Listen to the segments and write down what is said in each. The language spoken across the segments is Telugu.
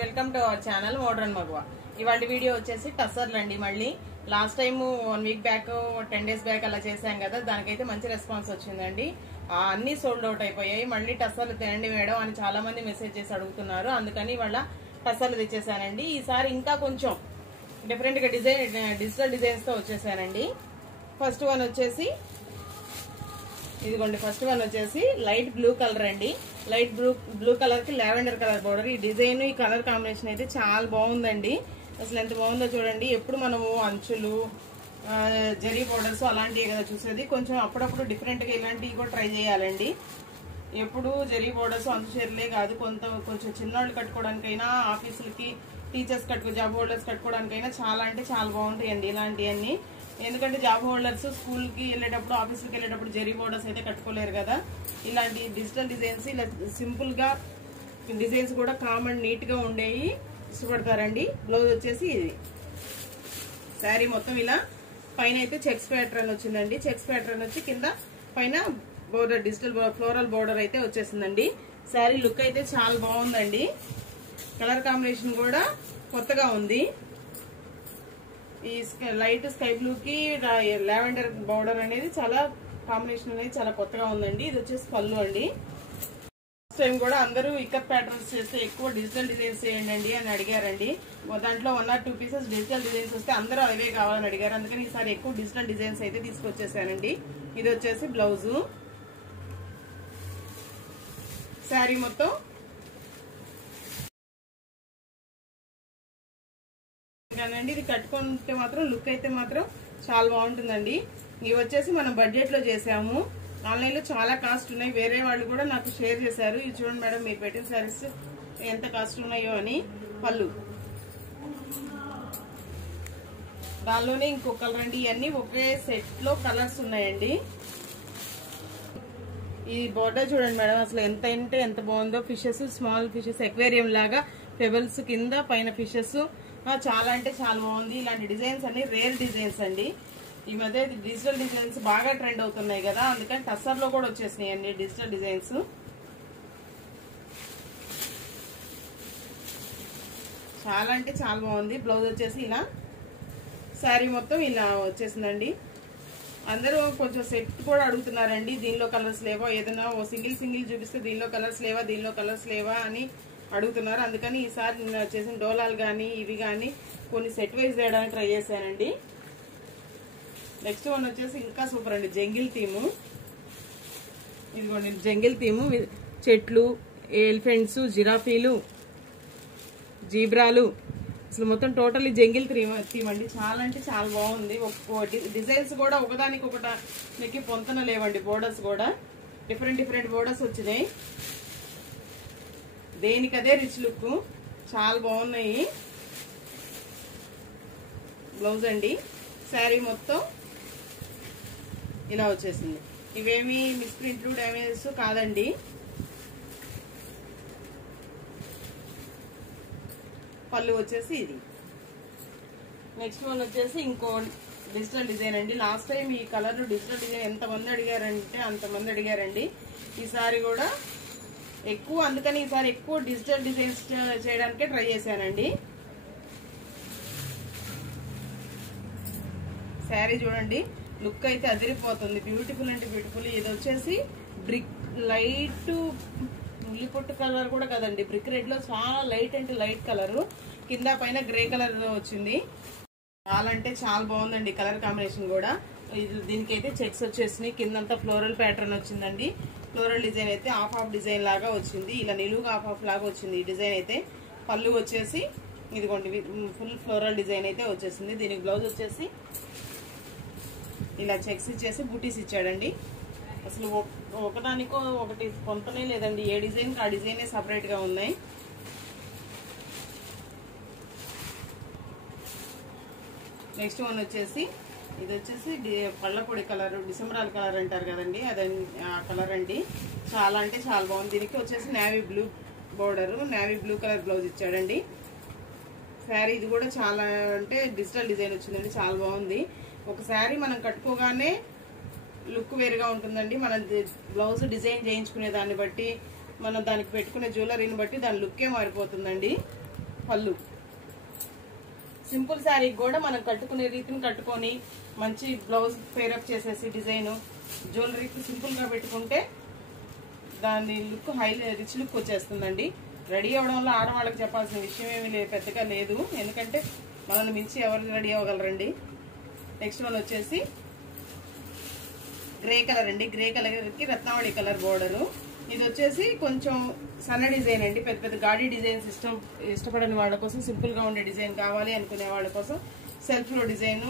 Welcome to our channel modern మగువా. ఇవాళ వీడియో వచ్చేసి టస్సర్లు అండి. మళ్ళీ last time 1 week back 10 days back అలా చేశాం కదా, దానికైతే మంచి రెస్పాన్స్ వచ్చిందండి. అన్ని సోల్డ్ అవుట్ అయిపోయాయి. మళ్ళీ టస్సర్లు తినండి మేడం అని చాలా మంది మెసేజ్ చేసి అడుగుతున్నారు. అందుకని ఇవాళ టస్సర్లు తెచ్చేసానండి. ఈసారి ఇంకా కొంచెం డిఫరెంట్ గా డిజిటల్ డిజైన్స్ తో వచ్చేసానండి. ఫస్ట్ వన్ వచ్చేసి ఇదిగోండి. ఫస్ట్ వన్ వచ్చేసి లైట్ బ్లూ కలర్ అండి. లైట్ బ్లూ కలర్ కి లావెండర్ కలర్ బోర్డర్. ఈ డిజైన్ ఈ కలర్ కాంబినేషన్ అయితే చాలా బాగుందండి. అసలు ఎంత బాగుందో చూడండి. ఎప్పుడు మనము అంచులు జరీ బోర్డర్స్ అలాంటివి కదా చూసేది, కొంచెం అప్పుడప్పుడు డిఫరెంట్ గా ఇలాంటివి కూడా ట్రై చేయాలండి. ఎప్పుడు జరీ బోర్డర్స్ అంచు చీరలే కాదు, కొంచెం చిన్నవాళ్ళు కట్టుకోవడానికైనా, ఆఫీసులకి టీచర్స్ జాబ్ హోల్డర్స్ కట్టుకోవడానికైనా చాలా అంటే చాలా బాగుంటాయండి ఇలాంటివన్నీ. ఎందుకంటే జాబ్ హోల్డర్స్ స్కూల్ కి వెళ్ళేటప్పుడు, ఆఫీస్కి వెళ్ళేటప్పుడు జరీ బోర్డర్స్ అయితే కట్టుకోలేరు కదా. ఇలాంటి డిజిటల్ డిజైన్స్ ఇలా సింపుల్ గా డిజైన్స్ కూడా కామన్ నీట్ గా ఉండేవి ఇష్టపడతారండి. బ్లౌజ్ వచ్చేసి ఇది. శారీ మొత్తం ఇలా పైన అయితే చెక్స్ ప్యాటర్న్ వచ్చిందండి. చెక్స్ ప్యాటర్న్ వచ్చి కింద పైన బోర్డర్ డిజిటల్ ఫ్లోరల్ బోర్డర్ అయితే వచ్చేసిందండి. శారీ లుక్ అయితే చాలా బాగుందండి. కలర్ కాంబినేషన్ కూడా కొత్తగా ఉంది. ఈ లైట్ స్కై బ్లూ కి లావెండర్ బోర్డర్ అనేది చాలా కాంబినేషన్ అనేది చాలా కొత్తగా ఉందండి. ఇది వచ్చేసి పళ్ళు అండి. ఫస్ట్ టైం కూడా అందరూ ఇక్కత్ ప్యాటర్న్స్ చేస్తే ఎక్కువ డిజిటల్ డిజైన్స్ చేయండి అని అడిగారండి. దాంట్లో 1 or 2 పీసెస్ డిజిటల్ డిజైన్స్ వస్తే అందరూ అవే కావాలని అడిగారు. అందుకని ఈసారి ఎక్కువ డిజిటల్ డిజైన్స్ అయితే తీసుకొచ్చేసానండి. ఇది వచ్చేసి బ్లౌజు. శారీ మొత్తం కానండి. ఇది కట్టుకుంటే మాత్రం లుక్ అయితే మాత్రం చాలా బాగుంటుందండి. ఇవి వచ్చేసి మనం బడ్జెట్ లో చేసాము. ఆన్లైన్ లో చాలా కాస్ట్ ఉన్నాయి. వేరే వాళ్ళు కూడా నాకు షేర్ చేశారు. ఇది చూడండి మేడం, మీరు పెట్టిన శారీస్ ఎంత కాస్ట్ ఉన్నాయో అని. పళ్ళు దానిలోనే ఇంకో కలర్ అండి. ఇవన్నీ ఒకే సెట్ లో కలర్స్ ఉన్నాయండి. ఈ బోర్డర్ చూడండి మేడం, అసలు ఎంత అంటే ఎంత బాగుందో. ఫిషెస్, స్మాల్ ఫిషెస్, ఎక్వేరియం లాగా పెబల్స్ కింద పైన ఫిషెస్ చాలా అంటే చాలా బాగుంది. ఇలాంటి డిజైన్స్ అన్ని రేర్ డిజైన్స్ అండి. ఈ మధ్య డిజిటల్ డిజైన్స్ బాగా ట్రెండ్ అవుతున్నాయి కదా, అందుకని టస్సర్ లో కూడా వచ్చేసినాయి అండి డిజిటల్ డిజైన్స్. చాలా అంటే చాలా బాగుంది. బ్లౌజ్ వచ్చేసి ఇలా, శారీ మొత్తం ఇలా వచ్చేసిందండి. అందరూ కొంచెం సెట్ కూడా అడుగుతున్నారండి. దీనిలో కలర్స్ లేవా, ఏదైనా ఓ సింగిల్ చూపిస్తే దీనిలో కలర్స్ లేవా అని అడుగుతున్నారు. అందుకని ఈసారి నేను వచ్చేసిన డోలాలు కానీ ఇవి కానీ కొన్ని సెట్ వైజ్ చేయడానికి ట్రై చేశానండి. నెక్స్ట్ వన్ వచ్చేసి ఇంకా సూపర్ అండి, జంగిల్ థీము. ఇదిగోండి జంగిల్ థీము. చెట్లు, ఎలిఫెంట్స్, జిరాఫీలు, జీబ్రాలు, అసలు మొత్తం టోటల్లీ జంగిల్ థీమ్ అండి. చాలా అంటే చాలా బాగుంది. డిజైన్స్ కూడా ఒకదానికి ఒకటి పొంతన లేవండి. బోర్డర్స్ కూడా డిఫరెంట్ బోర్డర్స్ వచ్చినాయి. దేనికదే రిచ్ లుక్, చాలా బాగున్నాయి. బ్లౌజ్ అండి. శారీ మొత్తం ఇలా వచ్చేసింది. ఇవేమి మిస్ప్రింట్లు డ్యామేజెస్ కాదండి. పళ్ళు వచ్చేసి ఇది. నెక్స్ట్ వన్ వచ్చేసి ఇంకో డిజిటల్ డిజైన్ అండి. లాస్ట్ టైం ఈ కలర్ డిజిటల్ డిజైన్ ఎంతమంది అడిగారంటే అంతమంది అడిగారండి. ఈసారి కూడా ఎక్కువ, అందుకని ఈసారి ఎక్కువ డిజిటల్ డిజైన్స్ చేయడానికే ట్రై చేశానండి. శారీ చూడండి, లుక్ అయితే అదిరిపోతుంది. బ్యూటిఫుల్ అంటే బ్యూటిఫుల్. ఇది వచ్చేసి బ్రిక్ లైట్ ఉల్లిపొట్టు కలర్ కూడా కదండి, బ్రిక్ రెడ్ లో చాలా లైట్ అంటే లైట్ కలర్. కింద పైన గ్రే కలర్ వచ్చింది. చాలా అంటే చాలా బాగుందండి కలర్ కాంబినేషన్ కూడా. దీనికైతే చెక్స్ వచ్చేసినాయి. కిందంతా ఫ్లోరల్ ప్యాటర్న్ వచ్చిందండి. ఫ్లోరల్ డిజైన్ అయితే హాఫ్ డిజైన్ లాగా వచ్చింది. ఇలా నిలువుగా హాఫ్ లాగా వచ్చింది ఈ డిజైన్ అయితే. పళ్ళు వచ్చేసి ఇదిగోండి ఫుల్ ఫ్లోరల్ డిజైన్ అయితే వచ్చేసింది. దీనికి బ్లౌజ్ వచ్చేసి ఇలా చెక్స్ ఇచ్చేసి బూటీస్ ఇచ్చాడండి. అసలు ఒకదానికో ఒకటి పొంతనే లేదండి. ఏ డిజైన్ ఆ డిజైనే సపరేట్ గా ఉన్నాయి. నెక్స్ట్ వన్ వచ్చేసి ఇది వచ్చేసి పళ్ళపొడి కలర్, డిసెంబరాల్ కలర్ అంటారు కదండి, అదండి ఆ కలర్ అండి. చాలా అంటే చాలా బాగుంది. దీనికి వచ్చేసి navy blue border, navy blue colour blouse ఇచ్చాడండి. శారీ ఇది కూడా చాలా అంటే డిజిటల్ డిజైన్ వచ్చిందండి. చాలా బాగుంది. ఒక శారీ మనం కట్టుకోగానే లుక్ వేరుగా ఉంటుందండి. మన బ్లౌజ్ డిజైన్ చేయించుకునే దాన్ని బట్టి, మనం దానికి పెట్టుకునే జ్యువెలరీని బట్టి దాని లుక్కే మారిపోతుందండి. పళ్ళు. సింపుల్ శారీ కూడా మనం కట్టుకునే రీతిని కట్టుకొని మంచి బ్లౌజ్ పేరప్ చేసేసి డిజైన్ జ్యువెలరీకి సింపుల్ గా పెట్టుకుంటే దాని లుక్ రిచ్ లుక్ వచ్చేస్తుందండి. రెడీ అవ్వడంలో ఆడవాళ్ళకి చెప్పాల్సిన విషయం ఏమీ లేదు, పెద్దగా లేదు. ఎందుకంటే మనల్ని మించి ఎవరు రెడీ అవ్వగలరండి. నెక్స్ట్ వన్ వచ్చేసి గ్రే కలర్ అండి. గ్రే కలర్ కి రత్నావళి కలర్ బోర్డరు. ఇది వచ్చేసి కొంచెం సన్న డిజైన్ అండి. పెద్ద పెద్ద గాడి డిజైన్స్ ఇష్టపడని వాళ్ళ కోసం, సింపుల్ గా ఉండే డిజైన్ కావాలి అనుకునే వాళ్ళ కోసం సెల్ఫ్ లో డిజైన్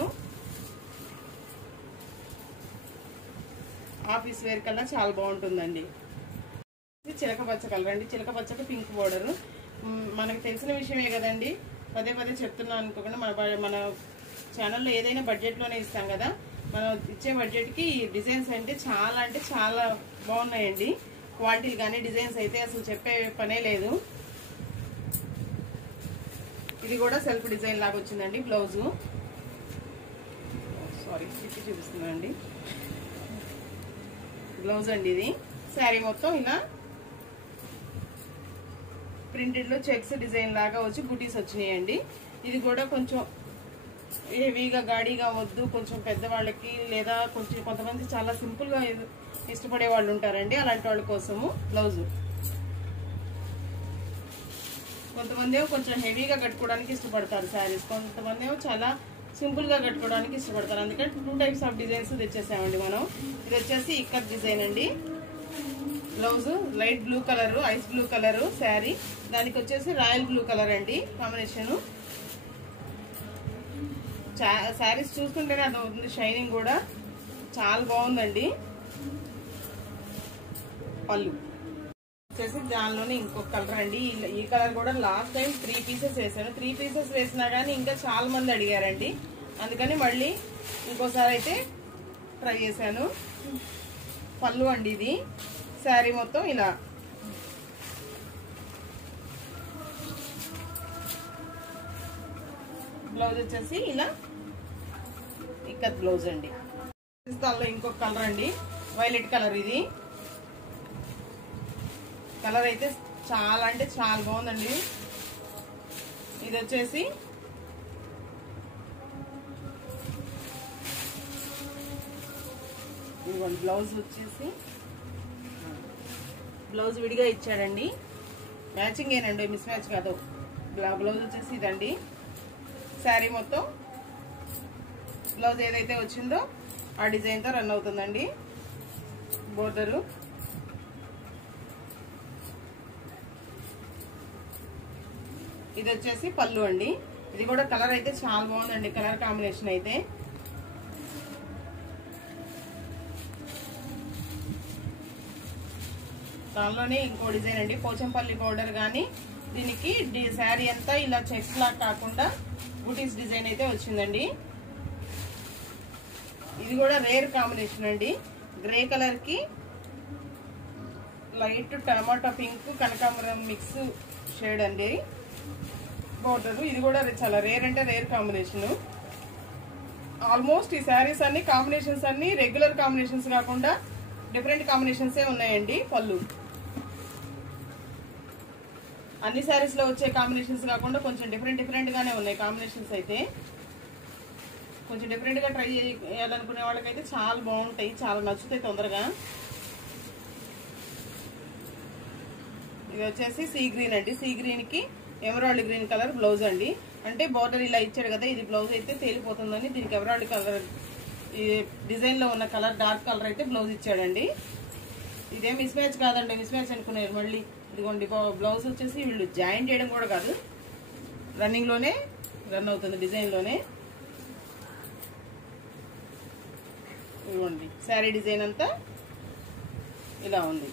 ఆఫీస్ వేర్ కల్లా చాలా బాగుంటుందండి. ఇది చిలక పచ్చ కలర్ అండి. చిలక పచ్చకి పింక్ బోర్డర్. మనకు తెలిసిన విషయమే కదండి, పదే పదే చెప్తున్నాను అనుకోకుండా మన ఛానల్లో ఏదైనా బడ్జెట్ లోనే ఇస్తాం కదా. మనం ఇచ్చే బడ్జెట్ కి డిజైన్స్ అంటే చాలా బాగున్నాయండి. క్వాలిటీలు కానీ డిజైన్స్ అయితే అసలు చెప్పే పనే లేదు. ఇది కూడా సెల్ఫ్ డిజైన్ లాగా వచ్చిందండి. బ్లౌజు చిట్టి చూపిస్తుందండి. బ్లౌజ్ అండి ఇది. శారీ మొత్తం ఇలా ప్రింటెడ్ లో చెక్స్ డిజైన్ లాగా వచ్చి బుటీస్ వచ్చినాయండి. ఇది కూడా కొంచెం హెవీగా గాడిగా వద్దు, కొంచెం పెద్దవాళ్ళకి లేదా కొంతమంది చాలా సింపుల్ గా ఇష్టపడే వాళ్ళు ఉంటారండి. అలాంటి వాళ్ళ కోసము బ్లౌజు. కొంతమంది ఏమో కొంచెం హెవీగా కట్టుకోవడానికి ఇష్టపడతారు శారీస్, కొంతమంది ఏమో చాలా సింపుల్ గా కట్టుకోవడానికి ఇష్టపడతారు. అందుకని 2 టైప్స్ ఆఫ్ డిజైన్స్ తెచ్చేసామండి మనం. ఇది వచ్చేసి ఇక్కత్ డిజైన్ అండి. Blouse light blue colour, ice blue colour sari, దానికి వచ్చేసి రాయల్ బ్లూ కలర్ అండి కాంబినేషన్. శారీస్ చూసుకుంటేనే అది ఉంది, షైనింగ్ కూడా చాలా బాగుందండి. పళ్ళు వచ్చేసి దానిలోనే ఇంకొక కలర్ అండి. ఈ కలర్ కూడా లాస్ట్ టైం 3 పీసెస్ వేసాను. 3 పీసెస్ వేసినా కానీ ఇంకా చాలా మంది అడిగారండి, అందుకని మళ్ళీ ఇంకోసారి అయితే ట్రై చేశాను. పళ్ళు అండి ఇది. శారీ మొత్తం ఇలా బ్లౌజ్ వచ్చేసి ఇలా ఇక్కత్ బ్లౌజ్ అండి. దానిలో ఇంకొక కలర్ అండి, వైలెట్ కలర్. ఇది కలర్ అయితే చాలా బాగుందండి. ఇది వచ్చేసి బ్లౌజ్ వచ్చేసి బ్లౌజ్ విడిగా ఇచ్చాడండి. మ్యాచింగ్ ఏనండి, మిస్ మ్యాచ్ కాదు. బ్లౌజ్ వచ్చేసి ఇదండి. శారీ మొత్తం బ్లౌజ్ ఏదైతే వచ్చిందో ఆ డిజైన్ తో రన్ అవుతుందండి. బోర్డరు ఇది వచ్చేసి పళ్ళు అండి. ఇది కూడా కలర్ అయితే చాలా బాగుందండి. కలర్ కాంబినేషన్ అయితే దానిలోనే ఇంకో డిజైన్ అండి, పోచంపల్లి బోర్డర్. కానీ దీనికి శారీ అంతా ఇలా చెక్స్ లాగా కాకుండా బూటీస్ డిజైన్ అయితే వచ్చిందండి. ఇది కూడా రేర్ కాంబినేషన్ అండి. గ్రే కలర్ కి లైట్ టమాటా పింక్ కనకాంబరం మిక్స్ షేడ్ అండి బోర్డర్. ఇది కూడా చాలా రేర్ అంటే రేర్ కాంబినేషన్. ఆల్మోస్ట్ ఈ శారీస్ అన్ని కాంబినేషన్స్ అన్ని రెగ్యులర్ కాంబినేషన్స్ కాకుండా డిఫరెంట్ కాంబినేషన్స్ ఉన్నాయండి. పళ్ళు అన్ని శారీస్ లో వచ్చే కాంబినేషన్స్ కాకుండా కొంచెం డిఫరెంట్ గానే ఉన్నాయి కాంబినేషన్స్. అయితే కొంచెం డిఫరెంట్ గా ట్రై చేయాలనుకునే వాళ్ళకైతే చాలా బాగుంటాయి, చాలా నచ్చుతాయి తొందరగా. ఇది వచ్చేసి సీ గ్రీన్ అండి. సీ గ్రీన్ కి ఎమరాల్డ్ గ్రీన్ కలర్ బ్లౌజ్ అండి. అంటే బోర్డర్ ఇలా ఇచ్చాడు కదా, ఇది బ్లౌజ్ అయితే తేలిపోతుందని దీనికి ఎమరాల్డ్ కలర్ ఈ డిజైన్ లో ఉన్న కలర్ డార్క్ కలర్ అయితే బ్లౌజ్ ఇచ్చాడండి. ఇదేం మిస్ మ్యాచ్ కాదండి, మిస్ మ్యాచ్ అనుకున్నారు మళ్ళీ. ఇదిగోండి బ్లౌజ్ వచ్చేసి వీళ్ళు జాయిన్ చేయడం కూడా కాదు, రన్నింగ్ లోనే రన్ అవుతుంది డిజైన్ లోనే. ఇదిగోండి శారీ డిజైన్ అంతా ఇలా ఉంది.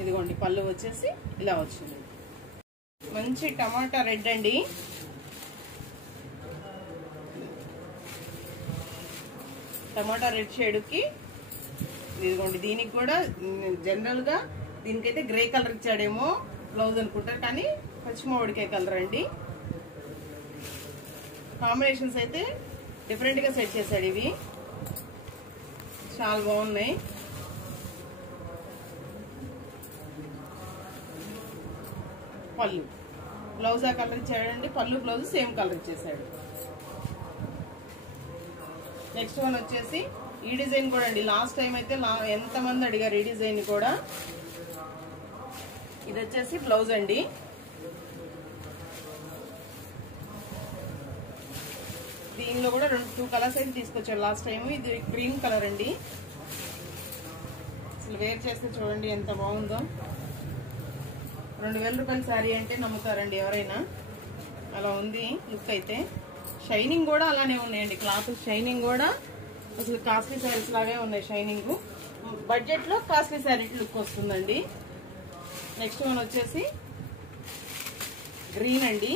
ఇదిగోండి పళ్ళు వచ్చేసి ఇలా వచ్చింది. మంచి టమాటా రెడ్ అండి. టమాటా రెడ్ షేడ్ కి ఇదిగోండి. దీనికి కూడా జనరల్ గా దీనికైతే గ్రే కలర్ ఇచ్చాడేమో బ్లౌజ్ అనుకుంటారు, కానీ పచ్చిమామిడికాయ కలర్ అండి. కాంబినేషన్స్ అయితే డిఫరెంట్ గా సెట్ చేశాడు. ఇవి చాలా బాగున్నాయి. పళ్ళు. బ్లౌజ్ ఆ కలర్ ఇచ్చాడండి, పళ్ళు బ్లౌజ్ సేమ్ కలర్ ఇచ్చేసాడు. నెక్స్ట్ వన్ వచ్చేసి ఈ డిజైన్ కూడా అండి. లాస్ట్ టైం అయితే ఎంతమంది అడిగారు ఈ డిజైన్ కూడా. ఇది వచ్చేసి బ్లౌజ్ అండి. దీనిలో కూడా 2 కలర్స్ అయితే తీసుకొచ్చారు లాస్ట్ టైం. ఇది గ్రీన్ కలర్ అండి. అసలు వేర్ చేస్తే చూడండి ఎంత బాగుందో. 2000 రూపాయల శారీ అంటే నమ్ముతారండి ఎవరైనా. అలా ఉంది లుక్ అయితే. షైనింగ్ కూడా అలానే ఉన్నాయండి. క్లాత్ షైనింగ్ కూడా అసలు కాస్ట్లీ శారీస్ లాగే ఉన్నాయి. షైనింగ్ బడ్జెట్ లో కాస్ట్లీ శారీ లుక్ వస్తుందండి. నెక్స్ట్ వన్ వచ్చేసి గ్రీన్ అండి.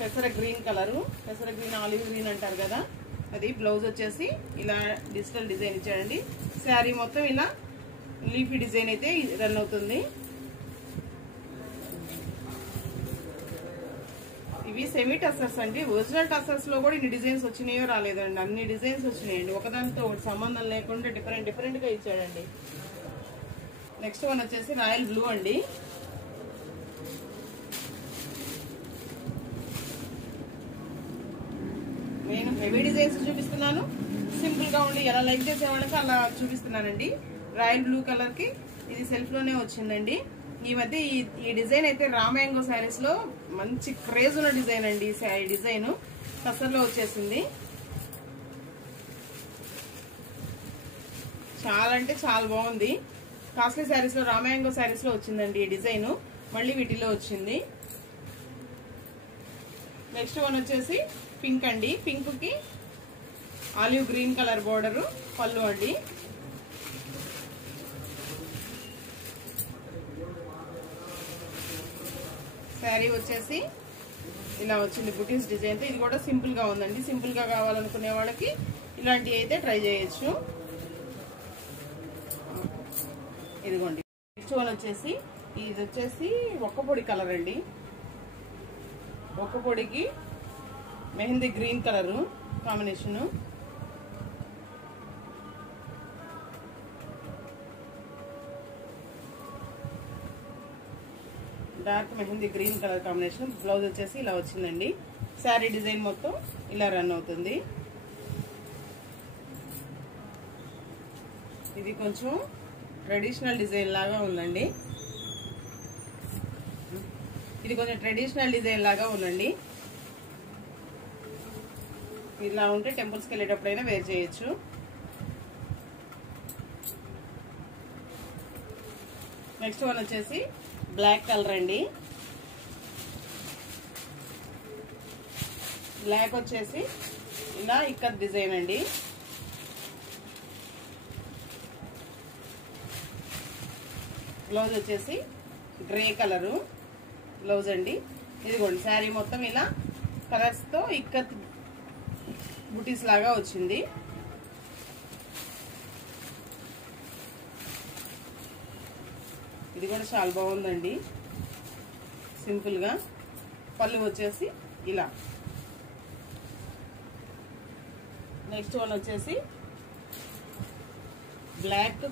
పెసర గ్రీన్ కలరు, పెసర గ్రీన్ ఆలివ్ గ్రీన్ అంటారు కదా అది. బ్లౌజ్ వచ్చేసి ఇలా డిజిటల్ డిజైన్ ఇచ్చాడండి. శారీ మొత్తం ఇలా లీఫీ డిజైన్ అయితే రన్ అవుతుంది. ఇవి సెమీ టసర్స్ అండి. ఒరిజినల్ టసర్స్ లో కూడా ఇన్ని డిజైన్స్ వచ్చినాయో రాలేదండి. అన్ని డిజైన్స్ వచ్చినాయండి. ఒకదానితో ఒకటి సంబంధం లేకుండా డిఫరెంట్ గా ఇచ్చాడండి. నెక్స్ట్ వన్ వచ్చేసి రాయల్ బ్లూ అండి. నేను హెవీ డిజైన్స్ చూపిస్తున్నాను, సింపుల్ గా ఉండి ఎలా లైక్ చేసే వాళ్ళకి అలా చూపిస్తున్నానండి. రాయల్ బ్లూ కలర్ కి ఇది సెల్ఫ్ లోనే వచ్చిందండి. ఈ మధ్య ఈ డిజైన్ అయితే రామాయంగో శారీస్ లో మంచి క్రేజ్ ఉన్న డిజైన్ అండి. ఈ డిజైన్ కసర్లో వచ్చేసింది. చాలా అంటే చాలా బాగుంది. కాస్ట్లీ శారీస్ లో రామాయంగో శారీస్ లో వచ్చిందండి ఈ డిజైన్. మళ్ళీ వీటిలో వచ్చింది. నెక్స్ట్ వన్ వచ్చేసి పింక్ అండి. పింక్ కి ఆలివ్ గ్రీన్ కలర్ బోర్డర్ పళ్ళు అండి. శారీ వచ్చేసి ఇలా వచ్చింది బుటీస్ డిజైన్ తో. ఇది కూడా సింపుల్ గా ఉందండి. సింపుల్ గా కావాలనుకునే వాళ్ళకి ఇలాంటివి అయితే ట్రై చేయొచ్చు. ఇదిగోండి. నెక్స్ట్ వన్ వచ్చేసి ఇది వచ్చేసి ఒక్క పొడి కలర్ అండి. ఒక్క పొడికి mehndi green colour combination. Dark mehndi green colour combination. Blouse వచ్చేసి ఇలా వచ్చిందండి. శారీ డిజైన్ మొత్తం ఇలా రన్ అవుతుంది. ఇది కొంచెం ట్రెడిషనల్ డిజైన్ లాగా ఉందండి. ఇది కొంచెం ట్రెడిషనల్ డిజైన్ లాగా ఉందండి. ఇలా ఉంటే టెంపుల్స్కి వెళ్ళేటప్పుడైనా వేర్ చేయొచ్చు. నెక్స్ట్ వన్ వచ్చేసి బ్లాక్ కలర్ అండి. బ్లాక్ వచ్చేసి ఇలా ఇక్కత్ డిజైన్ అండి. బ్లౌజ్ వచ్చేసి గ్రే కలరు బ్లౌజ్ అండి. ఇదిగోండి శారీ మొత్తం ఇలా కలర్స్ తో ఇక్కత్ బుటీస్ లాగా వచ్చింది. ఇది కూడా చాలా బాగుందండి. సింపుల్ గా పళ్ళు వచ్చేసి ఇలా. నెక్స్ట్ వన్ వచ్చేసి బ్లాక్.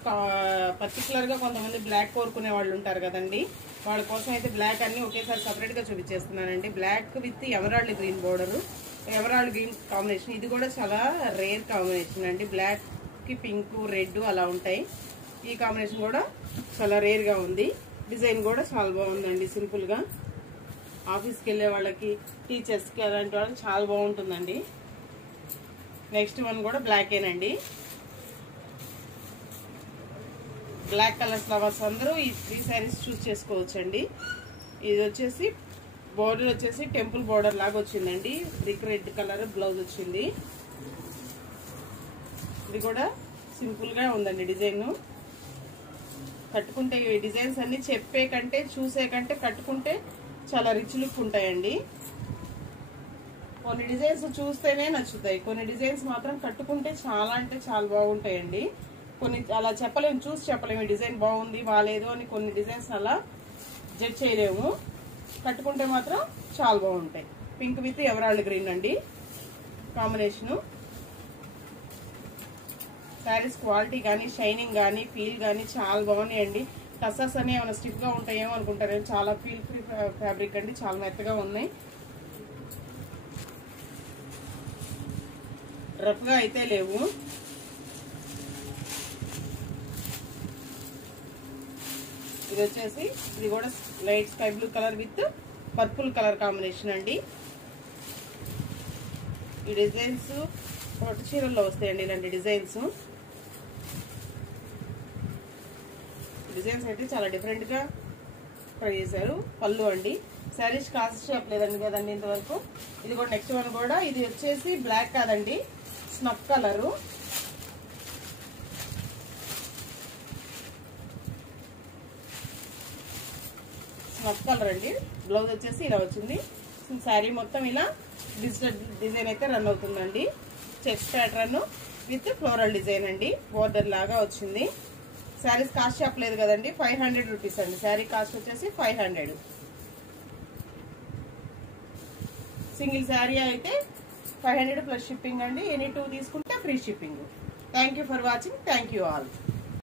పర్టికులర్ గా కొంతమంది బ్లాక్ కోరుకునే వాళ్ళు ఉంటారు కదండి, వాళ్ళ కోసం అయితే బ్లాక్ అన్ని ఒకేసారి సపరేట్ గా చూపించేస్తున్నానండి. Black with emerald green border, emerald green combination. ఇది కూడా చాలా రేర్ కాంబినేషన్ అండి. బ్లాక్ కి పింక్ రెడ్ అలా ఉంటాయి. ఈ కాంబినేషన్ కూడా చాలా రేర్ గా ఉంది. డిజైన్ కూడా చాలా బాగుందండి. సింపుల్ గా ఆఫీస్కి వెళ్ళే వాళ్ళకి, టీచర్స్ కి అలాంటి వాళ్ళకి చాలా బాగుంటుందండి. నెక్స్ట్ వన్ కూడా బ్లాకేనండి. బ్లాక్ కలర్ ఫ్లవర్స్ అందరూ ఈ 3 శారీస్ చూస్ చేసుకోవచ్చండి. ఇది వచ్చేసి బోర్డర్ వచ్చేసి టెంపుల్ బోర్డర్ లాగా వచ్చిందండి. బ్రిక్ రెడ్ కలర్ బ్లౌజ్ వచ్చింది. ఇది కూడా సింపుల్ గా ఉందండి డిజైన్. కట్టుకుంటే ఈ డిజైన్స్ అన్ని చెప్పే కంటే చూసే కంటే కట్టుకుంటే చాలా రిచ్ లుక్ ఉంటాయండి. కొన్ని డిజైన్స్ చూస్తేనే నచ్చుతాయి, కొన్ని డిజైన్స్ మాత్రం కట్టుకుంటే చాలా అంటే చాలా బాగుంటాయండి. కొన్ని అలా చెప్పలేము, చూసి చెప్పలేము ఈ డిజైన్ బాగుంది బాగాలేదు అని. కొన్ని డిజైన్స్ అలా జడ్జ్ చేయలేము, కట్టుకుంటే మాత్రం చాలా బాగుంటాయి. పింక్ విత్ ఎమరాల్డ్ గ్రీన్ అండి కాంబినేషను. శారీస్ క్వాలిటీ కానీ షైనింగ్ కానీ ఫీల్ కానీ చాలా బాగున్నాయండి. కసర్స్ అని ఏమైనా స్టిఫ్ గా ఉంటాయేమో అనుకుంటారు, చాలా ఫీల్ ఫ్రీ ఫ్యాబ్రిక్ అండి, చాలా మెత్తగా ఉన్నాయి. రఫ్ గా అయితే లేవు. ఇది వచ్చేసి ఇది కూడా light sky blue colour with purple colour combination అండి. ఈ డిజైన్స్ పట్టు చీరల్లో వస్తాయండి ఇలాంటి డిజైన్స్. డిజైన్స్ అయితే చాలా డిఫరెంట్ గా ట్రై చేశారు. పళ్ళు అండి. శారీస్ కాస్ట్ చెప్పలేదండి కదండి ఇంతవరకు. ఇది కూడా నెక్స్ట్ వన్ కూడా ఇది వచ్చేసి బ్లాక్ కాదండి, స్నఫ్ కలరు. స్నఫ్ కలర్ అండి. బ్లౌజ్ వచ్చేసి ఇలా వచ్చింది. శారీ మొత్తం ఇలా డిజిటల్ డిజైన్ అయితే రన్ అవుతుందండి. Checks pattern with floral design అండి, బోర్డర్ లాగా వచ్చింది. శారీస్ కాస్ట్ చెప్పలేదు కదండి, 500 రూపీస్ అండి. శారీ కాస్ట్ వచ్చేసి 500. సింగిల్ శారీ అయితే 500 ప్లస్ షిప్పింగ్ అండి. ఎనీ 2 తీసుకుంటే free shipping. Thank you for watching. Thank you all.